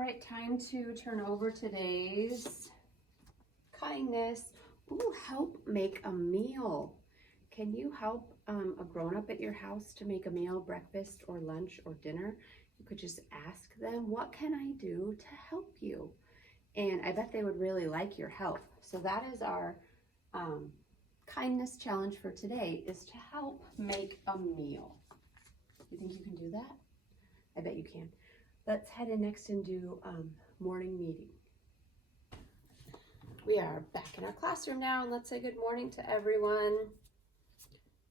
All right, time to turn over today's kindness. Ooh, help make a meal. Can you help a grown-up at your house to make a meal, breakfast or lunch or dinner? You could just ask them, what can I do to help you? And I bet they would really like your help. So that is our kindness challenge for today, is to help make a meal. You think you can do that? I bet you can. Let's head in next and do morning meeting. We are back in our classroom now, and let's say good morning to everyone.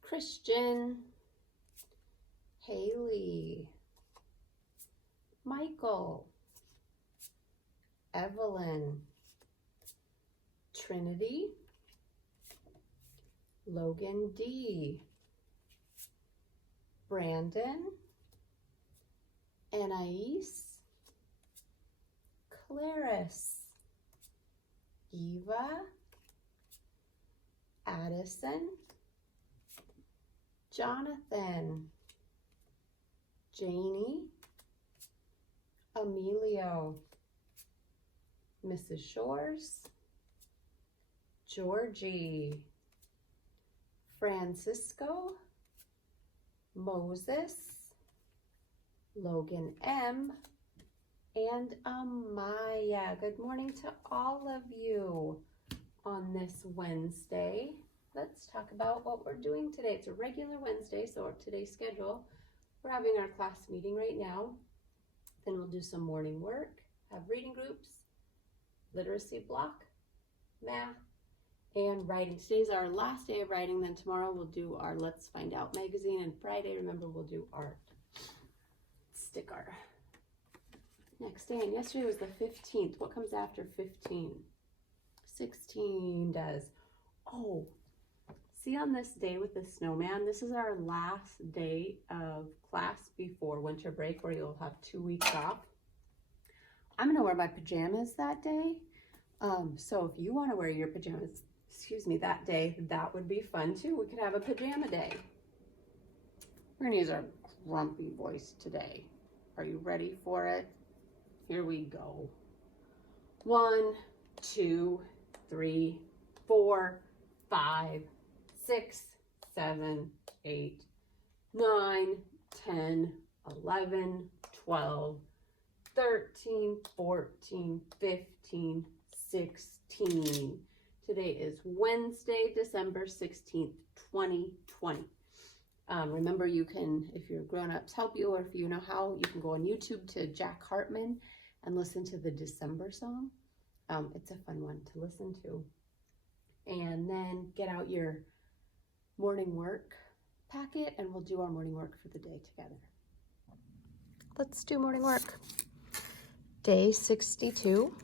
Christian, Haley, Michael, Evelyn, Trinity, Logan D, Brandon, Anais, Clarice, Eva, Addison, Jonathan, Janie, Emilio, Mrs. Shores, Georgie, Francisco, Moses, Logan M, and Amaya. Good morning to all of you on this Wednesday. Let's talk about what we're doing today. It's a regular Wednesday, so today's schedule, we're having our class meeting right now. Then we'll do some morning work, have reading groups, literacy block, math, and writing. Today's our last day of writing. Then tomorrow we'll do our Let's Find Out magazine, and Friday, remember, we'll do art sticker. Next day, and yesterday was the 15th. What comes after 15? 16 does. Oh, see, on this day with the snowman, this is our last day of class before winter break, where you'll have 2 weeks off. I'm gonna wear my pajamas that day. So if you wanna wear your pajamas, that day, that would be fun too. We could have a pajama day. We're gonna use our grumpy voice today. Are you ready for it? Here we go. 1, 2, 3, 4, 5, 6, 7, 8, 9, 10, 11, 12, 13, 14, 15, 16. Today is Wednesday, December 16th, 2020. Remember, you can, if your grown-ups help you, or if you know how, you can go on YouTube to Jack Hartman and listen to the December song. It's a fun one to listen to. And then get out your morning work packet, and we'll do our morning work for the day together. Let's do morning work. Day 62.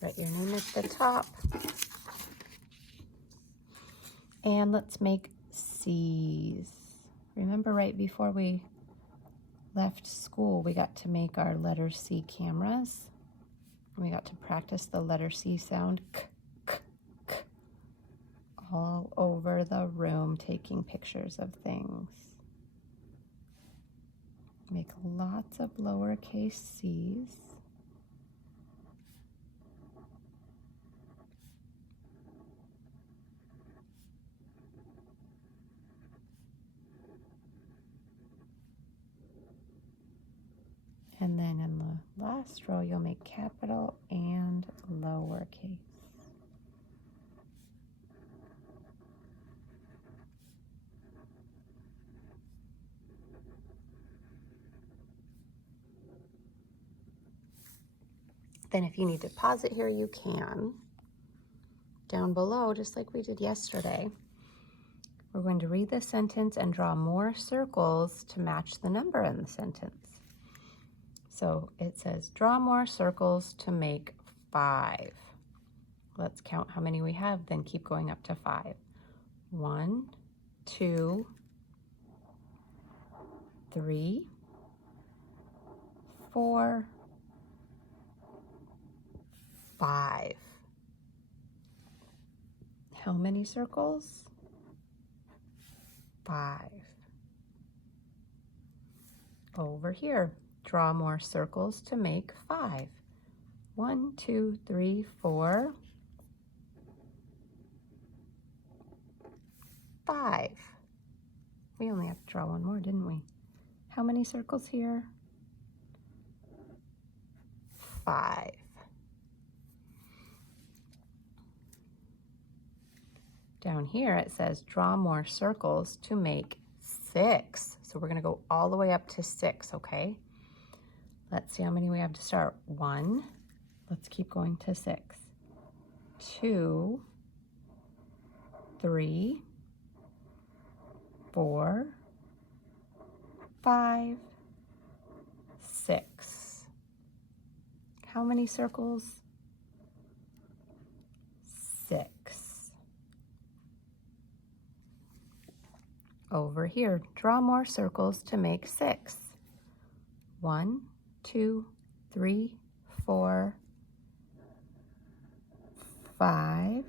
Write your name at the top. And let's make C's. Remember, right before we left school, we got to make our letter C cameras. And we got to practice the letter C sound, k, k, k, all over the room, taking pictures of things. Make lots of lowercase c's. And then in the last row, you'll make capital and lowercase. Then if you need to pause it here, you can. Down below, just like we did yesterday, we're going to read the sentence and draw more circles to match the number in the sentence. So it says, draw more circles to make 5. Let's count how many we have, then keep going up to 5. 1, 2, 3, 4, 5. How many circles? 5. Over here, draw more circles to make 5. 1, 2, 3, 4, 5. We only have to draw one more, didn't we? How many circles here? 5. Down here it says draw more circles to make 6. So we're going to go all the way up to 6, okay? Let's see how many we have to start. 1. Let's keep going to 6. 2, 3, 4, 5, 6. How many circles? 6. Over here, draw more circles to make 6. 1, 2, 3, 4, 5,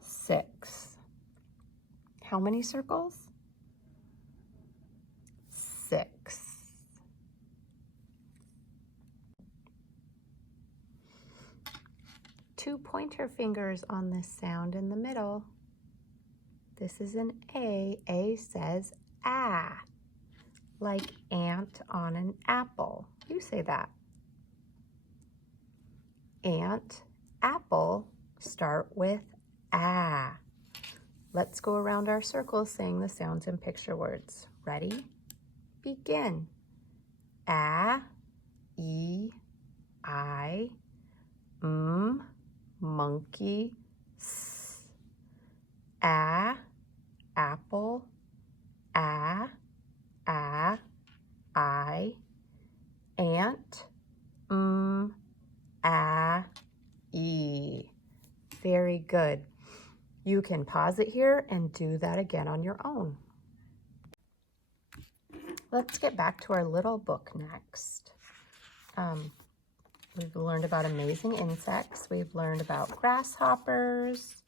6. How many circles? 6. Two pointer fingers on this sound in the middle. This is an A. A says ah, like ant on an apple. You say that. Ant, apple start with ah. Let's go around our circle saying the sounds and picture words. Ready? Begin. A, E, I, monkey, S. A, apple, I, ant, E. Very good. You can pause it here and do that again on your own. Let's get back to our little book next. We've learned about amazing insects. We've learned about grasshoppers,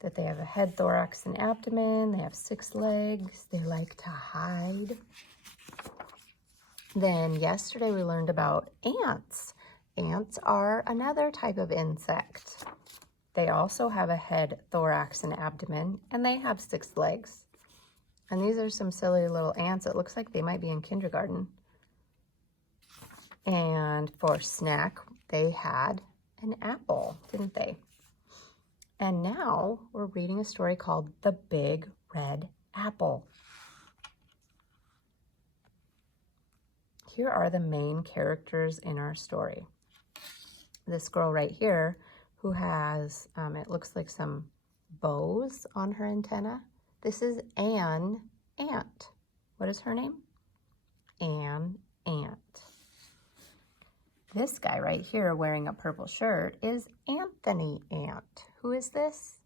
that they have a head, thorax, and abdomen. They have 6 legs. They like to hide. Then yesterday we learned about ants. Ants are another type of insect. They also have a head, thorax, and abdomen, and they have 6 legs. And these are some silly little ants. It looks like they might be in kindergarten. And for snack, they had an apple, didn't they? And now we're reading a story called The Big Red Apple. Here are the main characters in our story. This girl right here who has, it looks like some bows on her antenna. This is Ann Ant. What is her name? Ann Ant. This guy right here wearing a purple shirt is Anthony Ant. Who is this?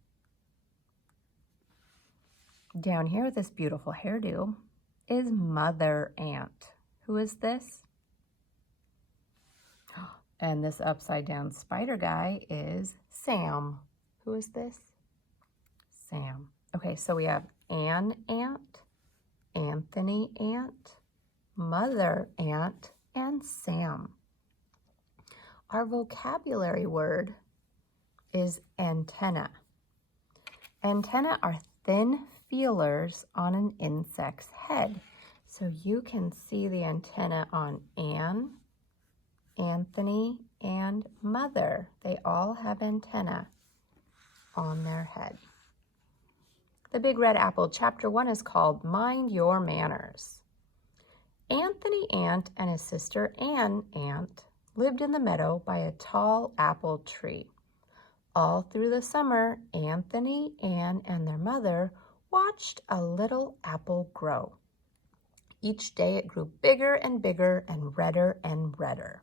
Down here with this beautiful hairdo is Mother Ant. Who is this? And this upside down spider guy is Sam. Who is this? Sam. Okay, so we have Ann Ant, Anthony Ant, Mother Ant, and Sam. Our vocabulary word is antenna. Antenna are thin feelers on an insect's head. So you can see the antenna on Ann, Anthony, and Mother. They all have antenna on their head. The Big Red Apple, Chapter 1 is called Mind Your Manners. Anthony Ant and his sister Ann Ant lived in the meadow by a tall apple tree. All through the summer, Anthony, Ann, and their mother watched a little apple grow. Each day it grew bigger and bigger and redder and redder.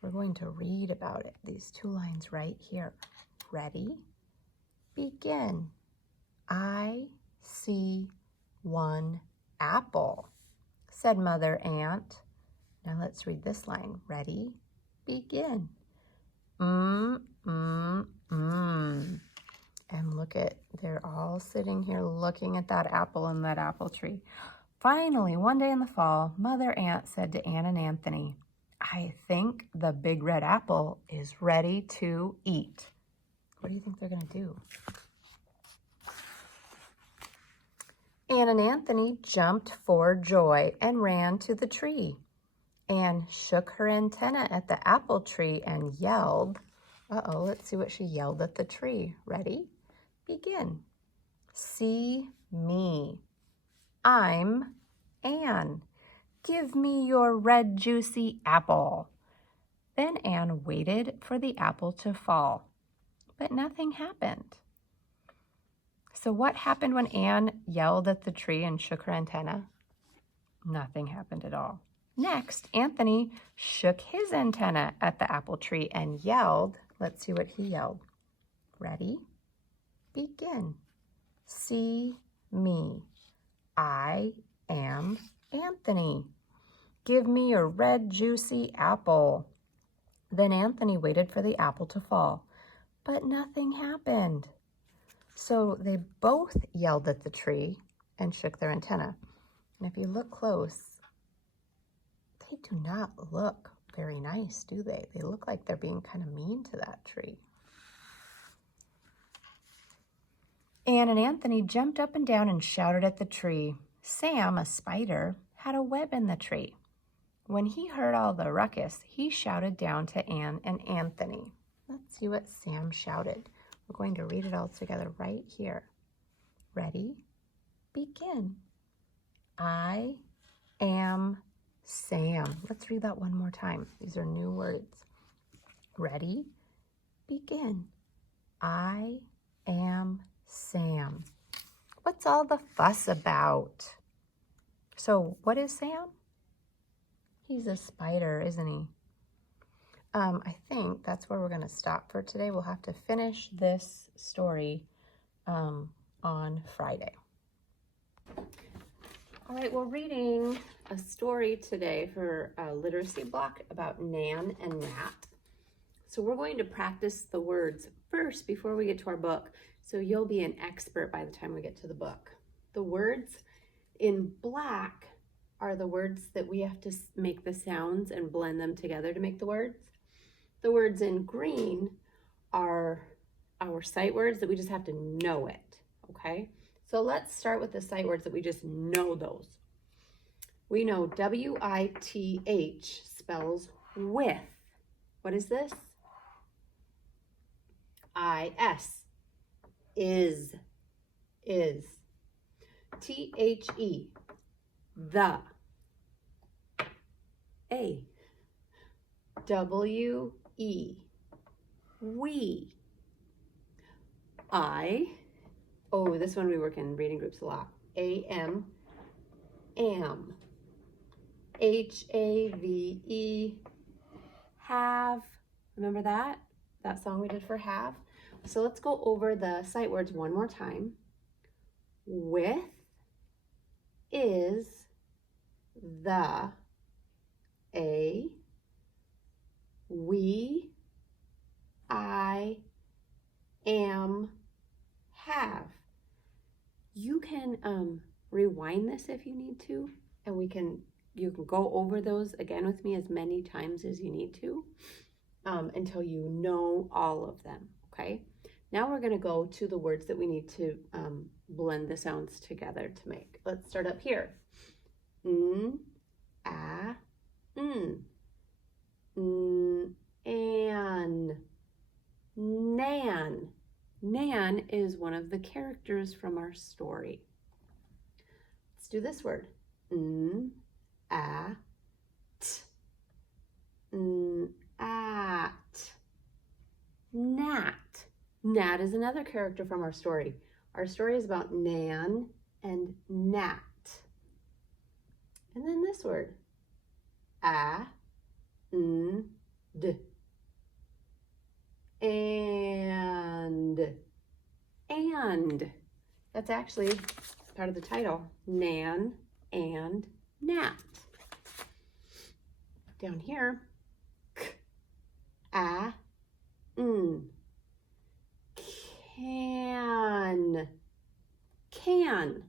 We're going to read about it, these 2 lines right here. Ready? Begin. I see one apple, said Mother Ant. Now let's read this line. Ready? Begin. And look at, they're all sitting here looking at that apple in that apple tree. Finally, one day in the fall, Mother Ant said to Anne and Anthony, "I think the big red apple is ready to eat." What do you think they're going to do? Anne and Anthony jumped for joy and ran to the tree. Anne shook her antenna at the apple tree and yelled. Let's see what she yelled at the tree. Ready? Begin. "See me. I'm Anne. Give me your red juicy apple." Then Anne waited for the apple to fall, but nothing happened. So what happened when Anne yelled at the tree and shook her antenna? Nothing happened at all. Next, Anthony shook his antenna at the apple tree and yelled. Let's see what he yelled. Ready? Begin. "See me. I am Anthony. Give me your red juicy apple." Then Anthony waited for the apple to fall, but nothing happened. So they both yelled at the tree and shook their antenna. And if you look close, they do not look very nice, do they? They look like they're being kind of mean to that tree. Anne and Anthony jumped up and down and shouted at the tree. Sam, a spider, had a web in the tree. When he heard all the ruckus, he shouted down to Anne and Anthony. Let's see what Sam shouted. We're going to read it all together right here. Ready? Begin. I am Sam. Let's read that one more time. These are new words. Ready? Begin. I am Sam. What's all the fuss about? So what is Sam? He's a spider, isn't he? I think that's where we're going to stop for today. We'll have to finish this story on Friday. All right, we're reading a story today for a literacy block about Nan and Nat. So we're going to practice the words first before we get to our book, so you'll be an expert by the time we get to the book. The words in black are the words that we have to make the sounds and blend them together to make the words. The words in green are our sight words that we just have to know it, okay? So let's start with the sight words that we just know those. We know W-I-T-H spells with. What is this? I-S, is. T-H-E, the. A. W-E, we. I. Oh, this one we work in reading groups a lot. A-M, am. H-A-V-E, have. Remember that? That song we did for have? So let's go over the sight words one more time. With, is, the, a, we, I, am, have. You can rewind this if you need to, and you can go over those again with me as many times as you need to until you know all of them, okay? Now we're going to go to the words that we need to blend the sounds together to make. Let's start up here. N, a, n, an, nan. Nan is one of the characters from our story. Let's do this word. N, a, t, n, at, nat. Nat is another character from our story. Our story is about Nan and Nat. And then this word, a, n, d. And. That's actually part of the title, Nan and Nat. Down here, k, a, n. Can.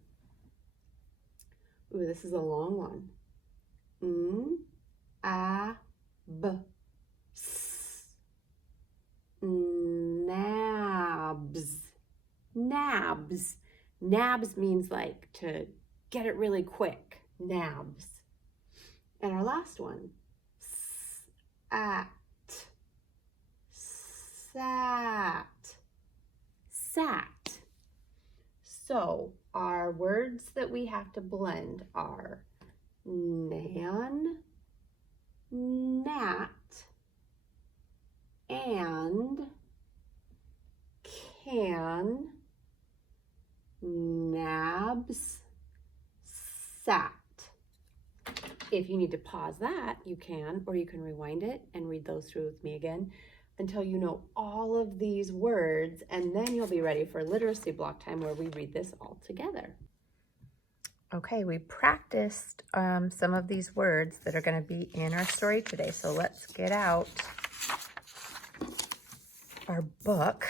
Ooh, this is a long one. S. Nabs. Nabs. Nabs means like to get it really quick. Nabs. And our last one. Sat. Sat. Sat. So our words that we have to blend are nan, nat, and can, nabs, sat. If you need to pause that, you can, or you can rewind it and read those through with me again until you know all of these words, and then you'll be ready for literacy block time where we read this all together. Okay, we practiced some of these words that are going to be in our story today. So let's get out our book.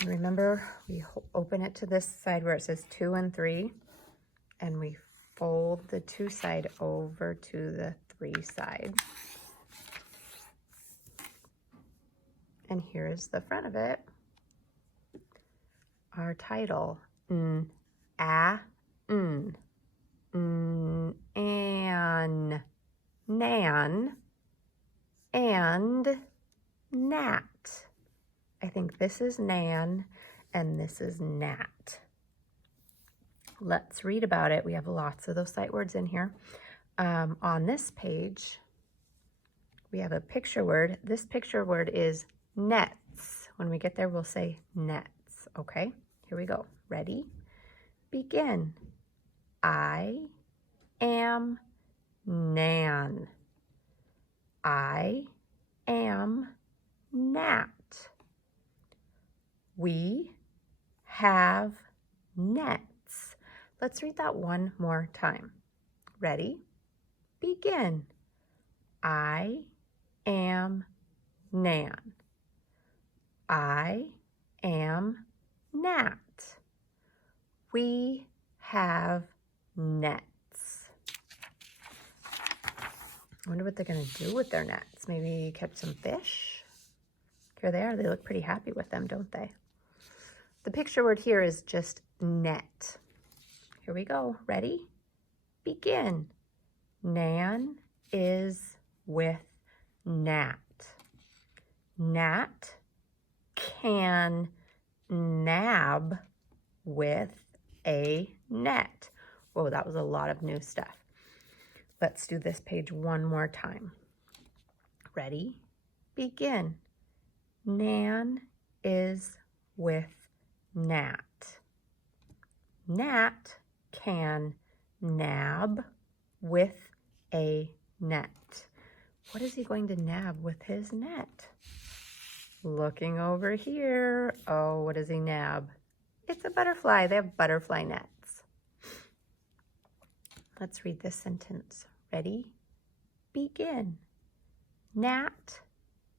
And remember, we open it to this side where it says 2 and 3, and we fold the 2 side over to the 3 side. And here's the front of it. Our title, an, an, nan, and nat. I think this is nan and this is nat. Let's read about it. We have lots of those sight words in here. On this page, we have a picture word. This picture word is nets. When we get there, we'll say nets. Okay, here we go. Ready? Begin. I am nan. I am nat. We have nets. Let's read that one more time. Ready? Begin. I am nan. I am nat. We have nets. I wonder what they're going to do with their nets. Maybe catch some fish? Here they are. They look pretty happy with them, don't they? The picture word here is just net. Here we go. Ready? Begin. Nan is with Nat. Nat can nab with a net. Whoa, that was a lot of new stuff. Let's do this page one more time. Ready? Begin. Nan is with Nat. Nat can nab with a net. What is he going to nab with his net? Looking over here. Oh, what does he nab? It's a butterfly. They have butterfly nets. Let's read this sentence. Ready? Begin. Nat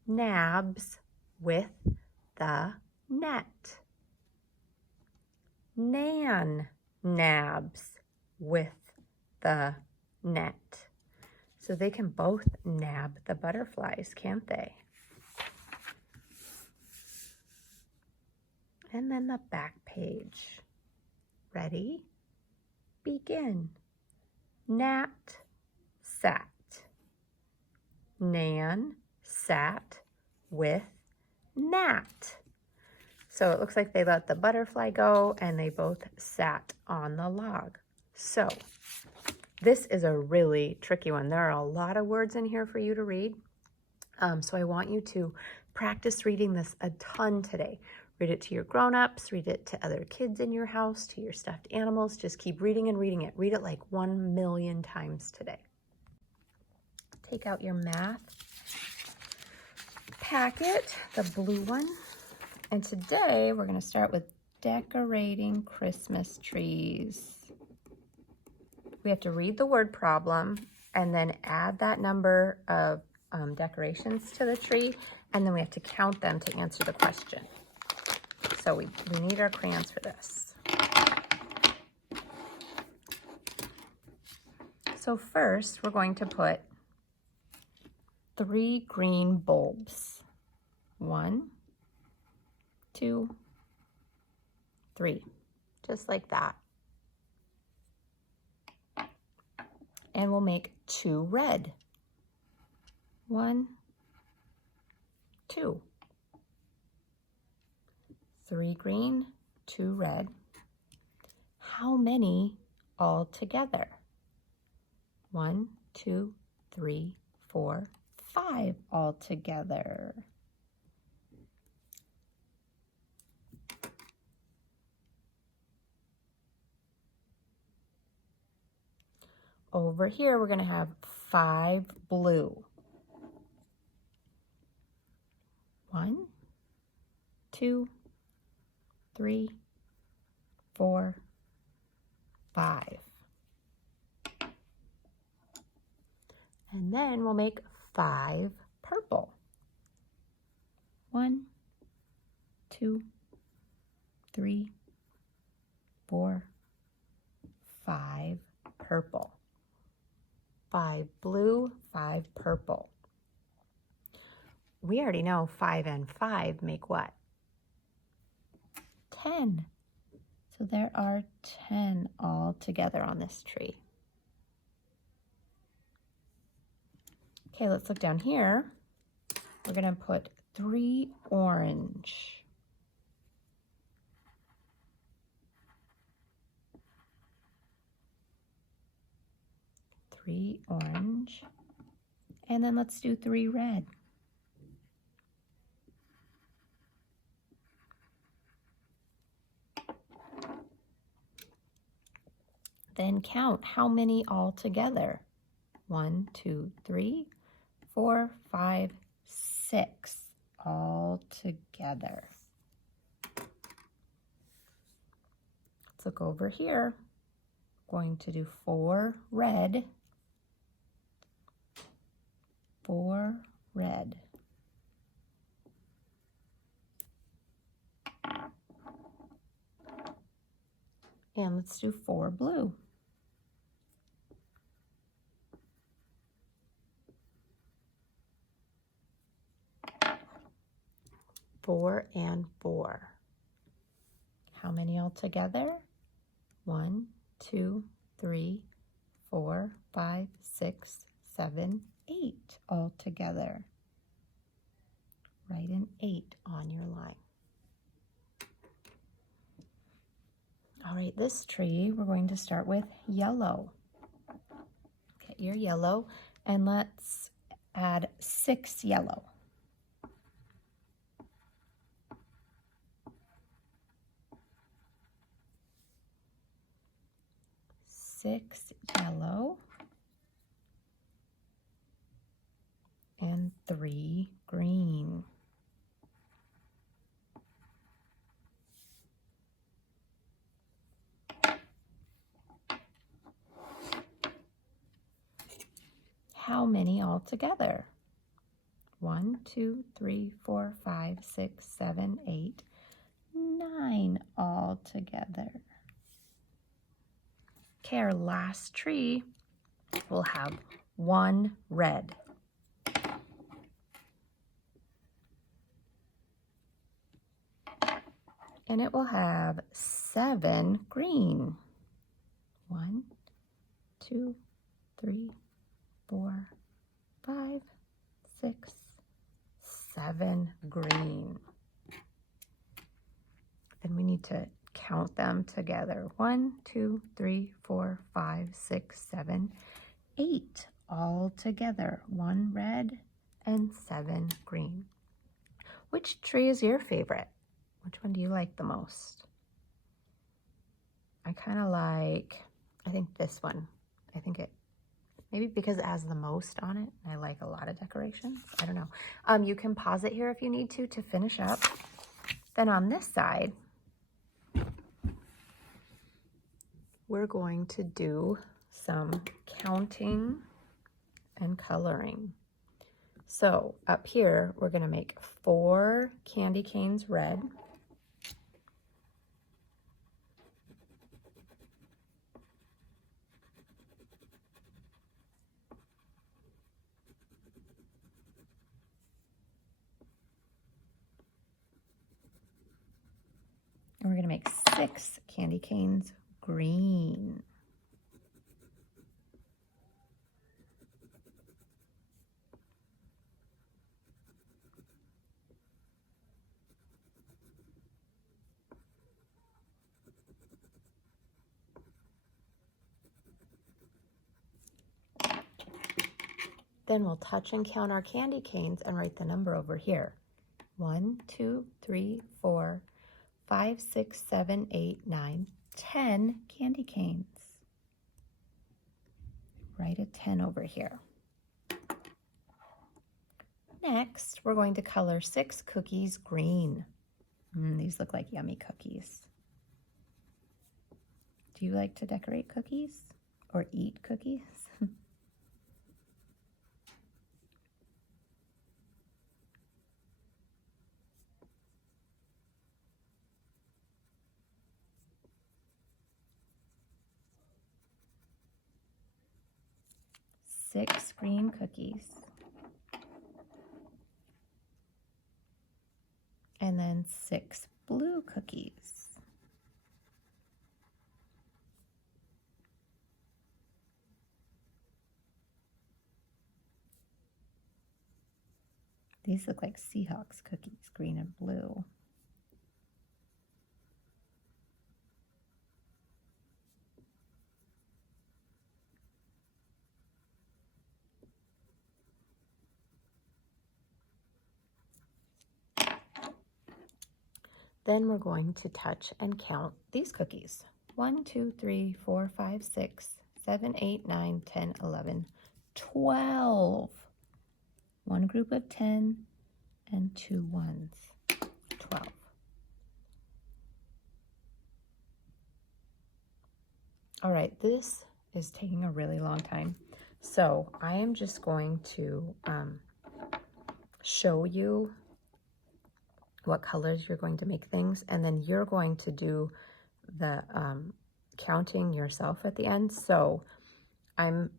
nabs with the net. Nan nabs with the net. So they can both nab the butterflies, can't they? And then the back page. Ready? Begin. Nat sat. Nan sat with Nat. So it looks like they let the butterfly go and they both sat on the log. So this is a really tricky one. There are a lot of words in here for you to read. So I want you to practice reading this a ton today. Read it to your grown-ups, read it to other kids in your house, to your stuffed animals. Just keep reading and reading it. Read it like 1,000,000 times today. Take out your math packet, the blue one. And today we're going to start with decorating Christmas trees. We have to read the word problem and then add that number of decorations to the tree, and then we have to count them to answer the question. So we need our crayons for this. So first, we're going to put 3 green bulbs. 1, 2, 3, just like that. And we'll make 2 red. 1, 2. 3 green, 2 red. How many all together? 1, 2, 3, 4, 5 all together. Over here, we're going to have 5 blue. 1, 2, 3, 4, 5. And then we'll make 5 purple. 1, 2, 3, 4, 5 purple. 5 blue, 5 purple. We already know 5 and 5 make what? 10. So there are 10 all together on this tree. Okay, let's look down here. We're going to put 3 orange. 3 orange. And then let's do 3 red. Then count how many all together. 1, 2, 3, 4, 5, 6 all together. Let's look over here. Going to do 4 red. 4 red. And let's do 4 blue. 4 and 4. How many all together? 1, 2, 3, 4, 5, 6, 7, 8 all together. Write an 8 on your line. All right, this tree, we're going to start with yellow. Get your yellow, and let's add 6 yellow. 6 yellow and 3 green. How many all together? 1, 2, 3, 4, 5, 6, 7, 8, 9 all together. Okay, our last tree will have 1 red. And it will have 7 green. 1, 2, 3, 4, 5, 6, 7 green. And we need to count them together. 1, 2, 3, 4, 5, 6, 7, 8 all together. 1 red and 7 green. Which tree is your favorite? Which one do you like the most? I kind of like, I think this one. I think it, maybe because it has the most on it. I like a lot of decorations. I don't know. You can pause it here if you need to finish up. Then on this side, we're going to do some counting and coloring. So up here, we're going to make 4 candy canes red. 6 candy canes green. Then we'll touch and count our candy canes and write the number over here. 1, 2, 3, 4, 5, 6, 7, 8, 9, 10 candy canes. Write a 10 over here. Next, we're going to color 6 cookies green. These look like yummy cookies. Do you like to decorate cookies or eat cookies? Six green cookies. And then 6 blue cookies. These look like Seahawks cookies, green and blue. Then we're going to touch and count these cookies. 1, 2, 3, 4, 5, 6, 7, 8, 9, 10, 11, 12. One group of 10 and 2 ones. 12. All right, this is taking a really long time. So I am just going to show you what colors you're going to make things, and then you're going to do the counting yourself at the end. So I'm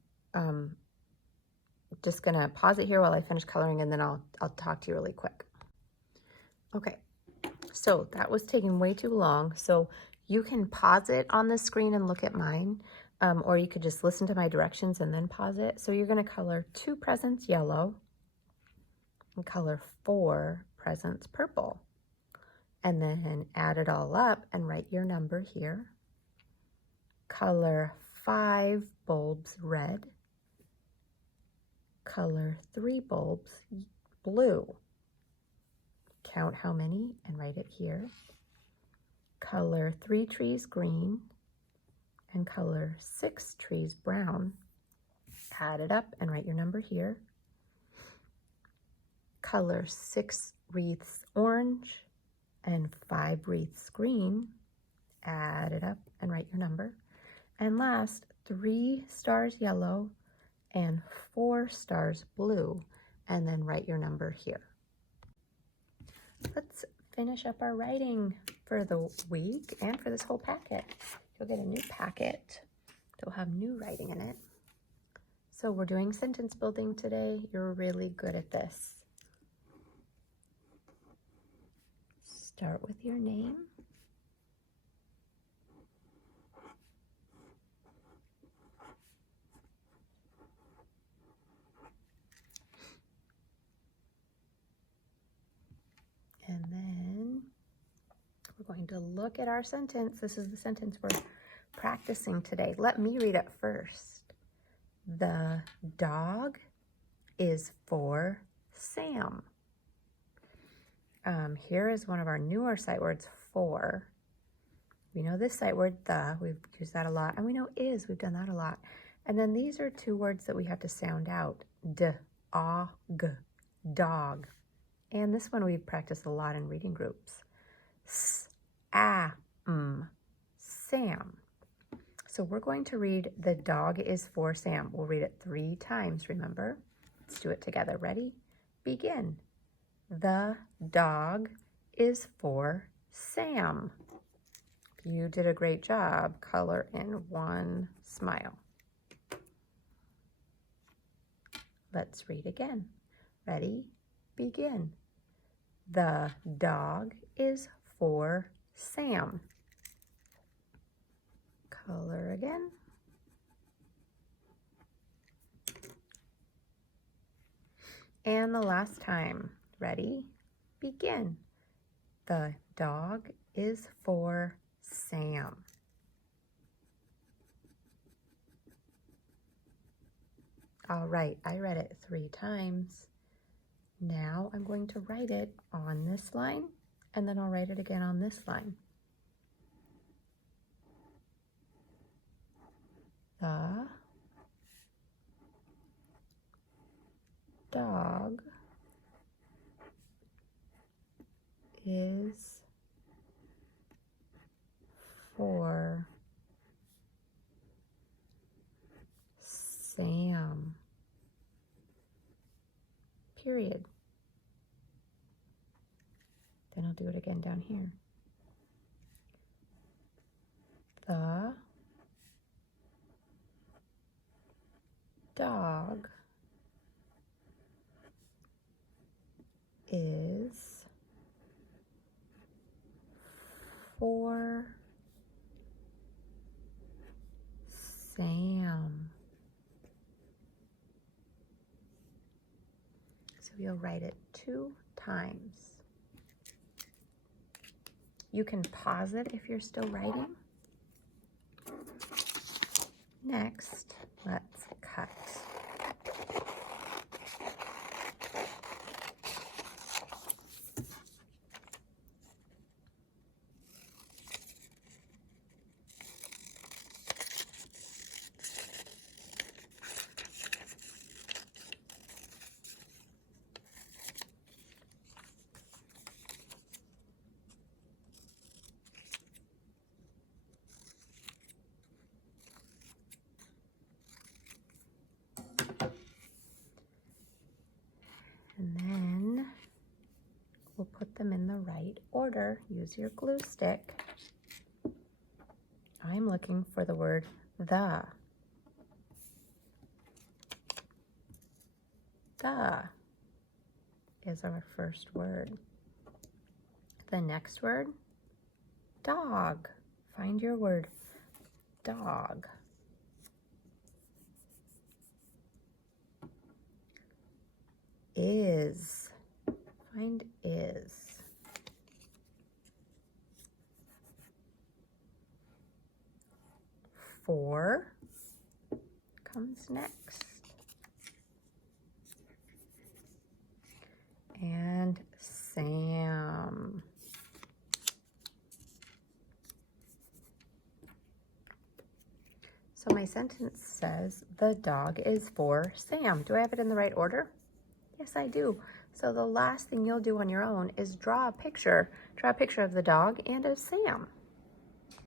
just gonna pause it here while I finish coloring, and then I'll talk to you really quick. Okay, so that was taking way too long. So you can pause it on the screen and look at mine, or you could just listen to my directions and then pause it. So you're gonna color 2 presents yellow and color 4 presents purple, and then add it all up and write your number here. Color 5 bulbs red, color 3 bulbs blue, count how many and write it here. Color 3 trees green and color 6 trees brown, add it up and write your number here. Color 6 wreaths orange and 5 wreaths green, add it up and write your number. And last, 3 stars yellow and 4 stars blue, and then write your number here. Let's finish up our writing for the week and for this whole packet. You'll get a new packet. It'll have new writing in it. So we're doing sentence building today. You're really good at this. Start with your name. And then we're going to look at our sentence. This is the sentence we're practicing today. Let me read it first. The dog is for Sam. Here is one of our newer sight words, for. We know this sight word, the, we've used that a lot. And we know is, we've done that a lot. And then these are 2 words that we have to sound out. D-A-G, dog. And this one we've practiced a lot in reading groups. S-A-M, Sam. So we're going to read the dog is for Sam. We'll read it 3 times, remember? Let's do it together. Ready? Begin. The dog is for Sam. You did a great job. Color in 1 smile. Let's read again. Ready? Begin. The dog is for Sam. Color again. And the last time. Ready? Begin. The dog is for Sam. All right, I read it 3 times. Now I'm going to write it on this line, and then I'll write it again on this line. The dog is for Sam. Period. Then I'll do it again down here. The dog is for Sam. So you'll write it 2 times. You can pause it if you're still writing. Next, let's cut. And then we'll put them in the right order. Use your glue stick. I'm looking for the word the. The is our first word. The next word, dog. Find your word, dog. Is. Find is. For comes next. And Sam. So my sentence says, the dog is for Sam. Do I have it in the right order? Yes, I do. So the last thing you'll do on your own is draw a picture. Draw a picture of the dog and of Sam.